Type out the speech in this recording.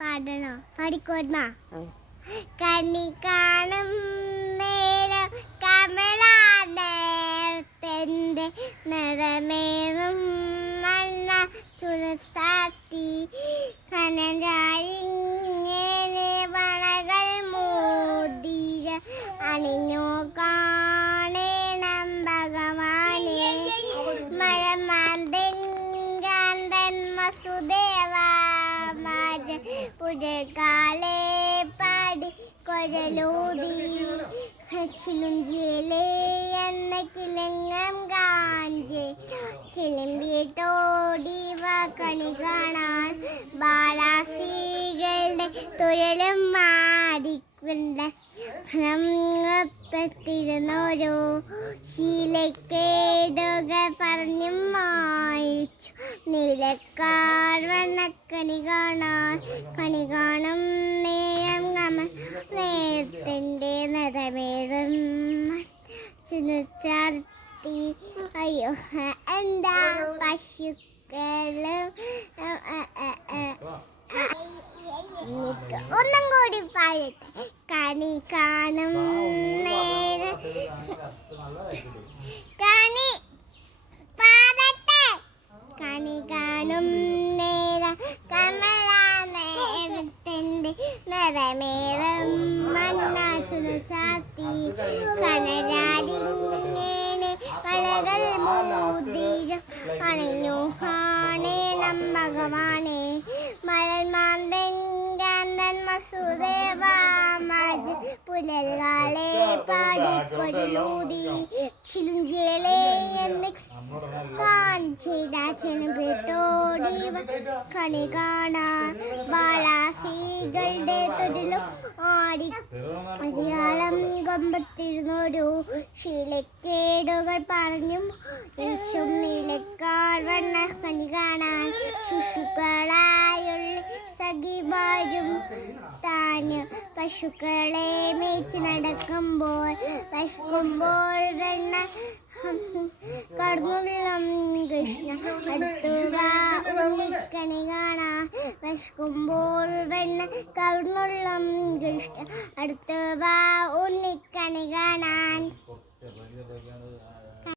പാടണോ? പാടിക്കോടണോ? കണി കാണും നേരം കമലാനേരത്തെ നിറമേറും മണ്ണ സുരസാത്തി കനരായിങ്ങനെ വളകൾ മോദിര അണിഞ്ഞു കാണണം ഭഗവാനെ മഴമാന്തൻ കാന്തൻ വസുദേവ പുഴക്കാലേ പാടി കൊരലൂതി ചിലുഞ്ചിയിലേ എന്ന കിളങ്ങം കാഞ്ചേ ചിലമ്പിട്ടോടി കണി കാണാൻ ബാലാസികളുടെ തുഴലും മാടിക്കൊണ്ട് ത്തിരുന്നോരോ ശീലക്കേടുകൾ പറഞ്ഞും മായിച്ചു നീലക്കാർ വണ്ണക്കണി കാണും നേരം നേരത്തിൻ്റെ നിറമേറും ചാർത്തി അയ്യോ എന്താ പശുക്കളും ഒന്നും കൂടി പാടട്ടെ കണി കാണും നേരം കണി പാടട്ടെ കണി കാണും നേരം കമലാനേരത്തിൻ്റെ നിറമേറും മണ്ണാച്ചു ചാത്തി കനരാടിങ്ങനെ വളകൾ മോതിരം അണിഞ്ഞു കാണണം ഭഗവാനെ മലമാന്തൻ കാന്തൻ വസുദേവ പുലൽകാലേ പാടിക്കൊരലൂതി ചിലുഞ്ചേലേ എന്ന് കാഞ്ചിടാച്ചനോടി കണി കാണാൻ ബാലാസികളുടെ തൊഴിലും ആടി മലയാളം കൊമ്പത്തിരുന്നൊരു ശീലക്കേടുകൾ പറഞ്ഞും ഈച്ചും നീലക്കാർ വണ്ണ കണി കാണാൻ ശിശുക്കളായുള്ള സഖിമാരും താന് പശുക്കളെ മേച്ച് നടക്കുമ്പോൾ പശുക്കുമ്പോൾ വെണ്ണ കടന്നുള്ളം കൃഷ്ണ അടുത്തുക ഉണ്ണിക്കണി കാണാൻ പശുക്കുമ്പോൾ വെണ്ണ കടന്നുള്ളം കൃഷ്ണ അടുത്തുക ഉണ്ണിക്കണി കാണാൻ